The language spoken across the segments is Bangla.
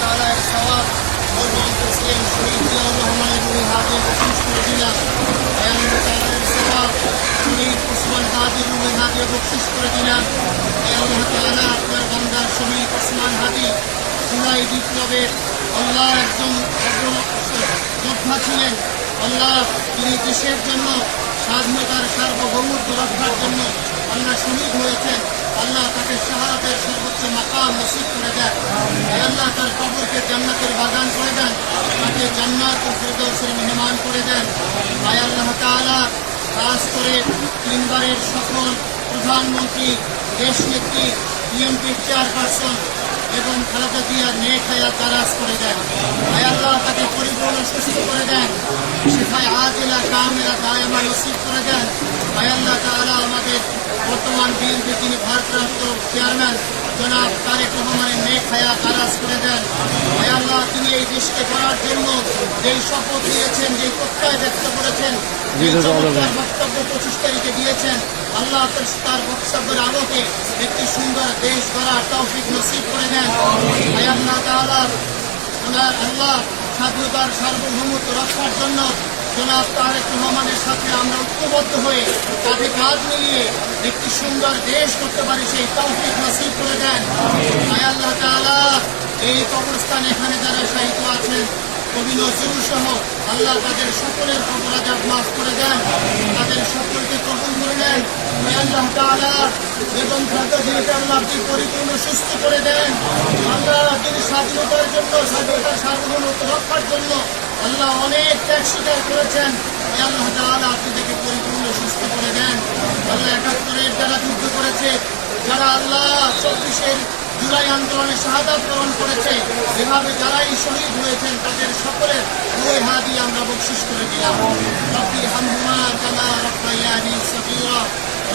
تعالى إلى الصواب وارض عن تسليم شهيدنا اللهم اجعل هذه النفوس مؤمنة يا رب تعالى إلى الصواب شهيد عثمان هادي রুমে হাতে বকশিস করে দিলাম আল্লাহ তাআলা আপনার বান্দা শহীদ ওসমান হাদি জুলাই বিপ্লবের আল্লাহ একজন যোদ্ধা ছিলেন আল্লাহ আল্লাহ তাকে শাহাদের সর্বোচ্চ মাকাম নসিব করে দেয়। আল্লাহ তার কবরকে জান্নাতের বাগান করে দেন, তাকে জান্নাত ও ফেরদৌসের মেহমান করে দেন। ভাই আল্লাহ তালা কাজ করে তিনবারের সফল প্রধানমন্ত্রী, দেশ নেত্রী, বিএনপির চেয়ারপারসন এবং খালেদা জিয়ার নেক হায়াত দারাজ করে দেন। ভাই আল্লাহ তাকে পরিপূর্ণ সুস্থ করে দেন। শিফায় আজেলা কামেলা দায়মা নসিব করে দেন আয় আল্লাহ তাআলা আমাদের বর্তমান বিএনপি যিনি ভারপ্রাপ্ত চেয়ারম্যান জনাব তারেক রহমানের নেক হায়াত দারাজ করে দেন আয় আল্লাহ তিনি এই দেশকে করার জন্য যেই শপথ নিয়েছেন যেই প্রত্যয় ব্যক্ত করেছেন বক্তব্য পঁচিশ দিয়েছেন আল্লাহ তার বক্তব্যের আলোকে একটি সুন্দর দেশ গড়ার তৌফিক নসিব করে দেন আয় আল্লাহ তাআলা আমরা আল্লাহ স্বাধীনতার সার্বভৌমত্ব রক্ষার জন্য জনাব তারেক রহমানের সাথে আমরা ঐক্যবদ্ধ হয়ে তাদের কাজ মিলিয়ে একটি সুন্দর দেশ করতে পারি, সেই তৌফিক নসিব করে দেন। আল্লাহ তাআলা, এই কবরস্থান এখানে যারা সাহিত্য আছেন, কবি নজরুল সহ আল্লাহ তাদের সকলের অপরাজাত মাফ করে দেন। তাদের সকলকে কবুল করে নেন। আল্লাহ তাআলা বেগম খালেদা আল্লাহ আপনি পরিপূর্ণ সুস্থ করে দেন। আল্লাহ তিনি স্বাধীনতার জন্য স্বাধীনতার সার্বভৌমত্ব রক্ষার জন্য আল্লাহ অনেক ত্যাগ স্বীকার করেছেন। আল্লাহ তাআলা আপনি তাকে পরিপূর্ণ সুস্থ করে দেন। আল্লাহ একাত্তরের যারা যুদ্ধ করেছে। যারা আল্লাহ চব্বিশের জুলাই আন্দোলনে শাহাদাত গ্রহণ করেছে, এভাবে যারাই শহীদ হয়েছেন, তাদের সকলের দুই হাতি আমরা বকশিস করে দিলাম। রব্বি হামহুমা কামা রব্বায়ানি সগীরা।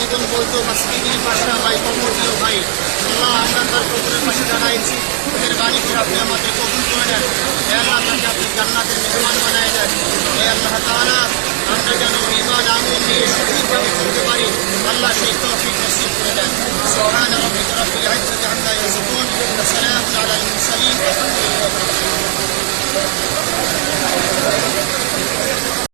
জীবন বলতো বা স্ত্রী পাশা ভাই কমরজিও ভাই। আল্লাহ আমরা তার কবরের পাশে দাঁড়াইছি। ওদের বাড়ি করে আপনি আমাদের কবুল করে দেন এ আল্লাহ, তাকে আপনি জান্নাতের মেহমান বানায় দেন। এ আল্লাহ তারা আমরা যেন ইমান আমি নিয়ে সঠিকভাবে চলতে পারি। আল্লাহ সেই তফিক নসিব করে দেন। সোহান আমাকে